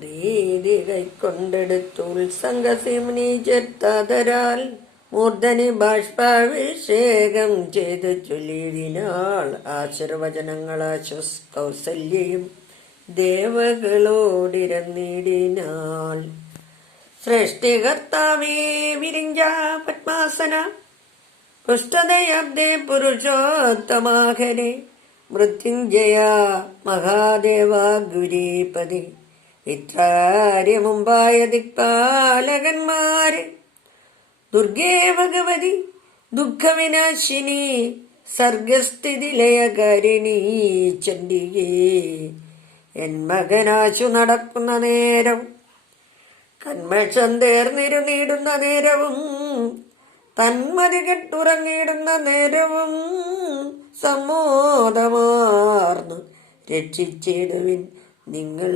പ്രീതി കൈക്കൊണ്ടെടുത്തു ഉത്സംഗസിംനി ചെത്താതരാൽ മൂർധനി ബാഷ്പാഭിഷേകം ചെയ്ത് ചൊല്ലിയിടിനാൾ ആശീർവചനങ്ങൾ ആശ്വസ് കൗസല്യയും ദേവകളോടിരന്നിടിനാൾ സൃഷ്ടികർത്താവേ വിരിഞ്ച പത്മാസന പൃഷ്ഠതയബ്ദേ പുരുഷോത്തമാഹരെ മൃത്യുഞ്ജയ മഹാദേവ ഗുരീപതി. ഇത്രാര്യ മുമ്പായ ദിക്പാലകന്മാര്. ദുർഗേ ഭഗവതി ദുഃഖവിനാശിനി സർഗസ്ഥിതി ലയകരിണി ചണ്ഡികേ. എൻ മകനാശു നടക്കുന്ന നേരം കന്മഷം തേർന്നിരുന്നിടുന്ന നേരവും തന്മതി കെട്ടുറങ്ങിയിടുന്ന നേരവും സമ്മോദമാർന്നു രക്ഷിച്ചിടുവിൻ നിങ്ങൾ